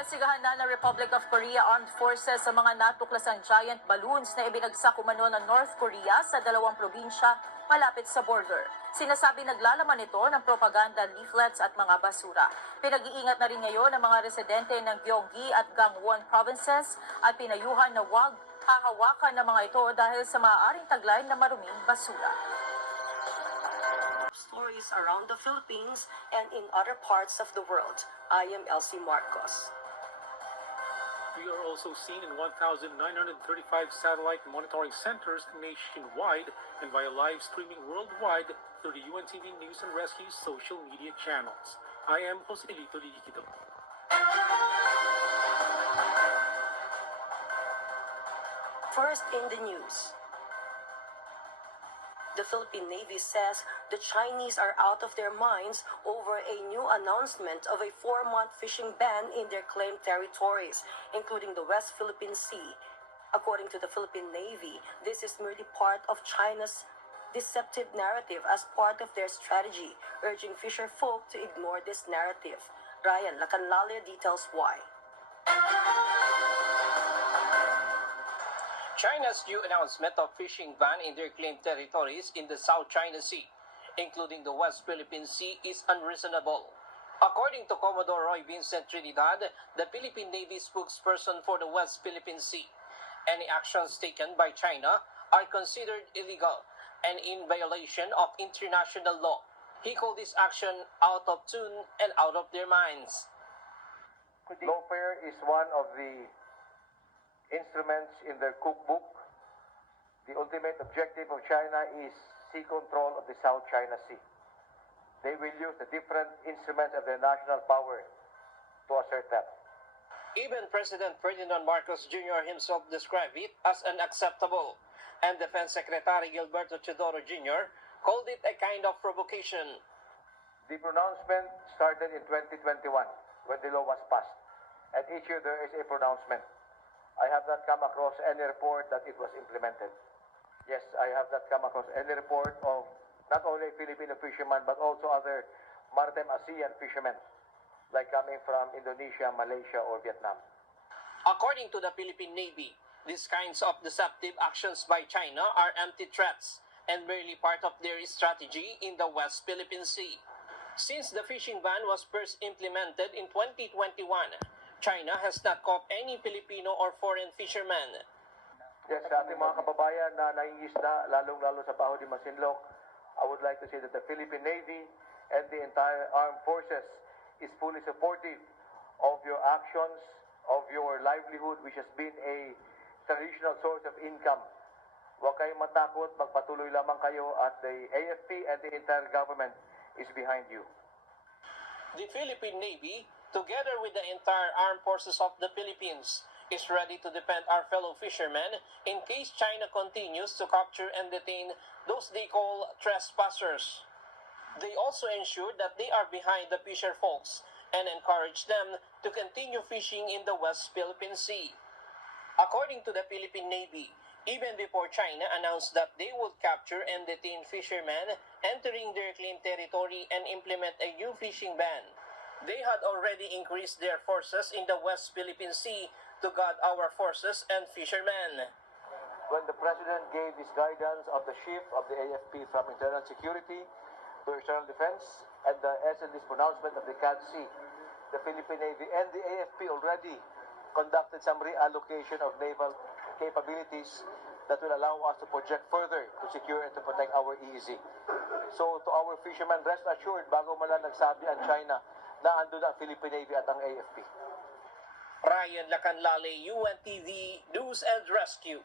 Inimbestigahan na ng Republic of Korea Armed Forces sa mga natuklasang giant balloons na ibinagsak umano ng North Korea sa dalawang probinsya malapit sa border. Sinasabi naglalaman ito ng propaganda leaflets at mga basura. Pinag-iingat na rin ngayon ang mga residente ng Gyeonggi at Gangwon provinces at pinayuhan na huwag hahawakan ng mga ito dahil sa maaaring taglay na maruming basura. Stories around the Philippines and in other parts of the world. I am Elsie Marcos. We are also seen in 1,935 satellite monitoring centers nationwide and via live streaming worldwide through the UNTV News and Rescue social media channels. I am Joselito Liquido. First in the news. The Philippine Navy says the Chinese are out of their minds over a new announcement of a 4-month fishing ban in their claimed territories, including the West Philippine Sea. According to the Philippine Navy, this is merely part of China's deceptive narrative as part of their strategy, urging fisher folk to ignore this narrative. Ryan Lacanlale details why. China's new announcement of fishing ban in their claimed territories in the South China Sea, including the West Philippine Sea, is unreasonable. According to Commodore Roy Vincent Trinidad, the Philippine Navy spokesperson for the West Philippine Sea, any actions taken by China are considered illegal and in violation of international law. He called this action out of tune and out of their minds. Lawfare is one of the instruments in their cookbook. The ultimate objective of China is sea control of the South China Sea. They will use the different instruments of their national power to assert that. Even President Ferdinand Marcos Jr. himself described it as unacceptable, and Defense Secretary Gilberto Teodoro Jr. called it a kind of provocation. The pronouncement started in 2021 when the law was passed, and each year there is a pronouncement. I have not come across any report that it was implemented. Yes, I have not come across any report of not only Filipino fishermen but also other maritime ASEAN fishermen, like coming from Indonesia, Malaysia, or Vietnam. According to the Philippine Navy, these kinds of deceptive actions by China are empty threats and merely part of their strategy in the West Philippine Sea. Since the fishing ban was first implemented in 2021, China has not caught any Filipino or foreign fishermen. Yes, sa ating mga kababayan na naiisda, lalong-lalo sa Baho de Masinloc, I would like to say that the Philippine Navy and the entire armed forces is fully supportive of your actions, of your livelihood, which has been a traditional source of income. Huwag kayong matakot, magpatuloy lamang kayo at the AFP and the entire government is behind you. The Philippine Navy, together with the entire armed forces of the Philippines, is ready to defend our fellow fishermen in case China continues to capture and detain those they call trespassers. They also ensure that they are behind the fisher folks and encourage them to continue fishing in the West Philippine Sea. According to the Philippine Navy, even before China announced that they would capture and detain fishermen entering their claimed territory and implement a new fishing ban, they had already increased their forces in the West Philippine Sea to guard our forces and fishermen. When the President gave his guidance of the shift of the AFP from internal security to external defense and the SND's pronouncement of the CAD Sea, the Philippine Navy and the AFP already conducted some reallocation of naval capabilities that will allow us to project further to secure and to protect our EEZ. So to our fishermen, rest assured, bago man lang nagsabi ang China na ando na ang Philippine Navy at ang AFP. Ryan Lacanlale, UNTV News and Rescue.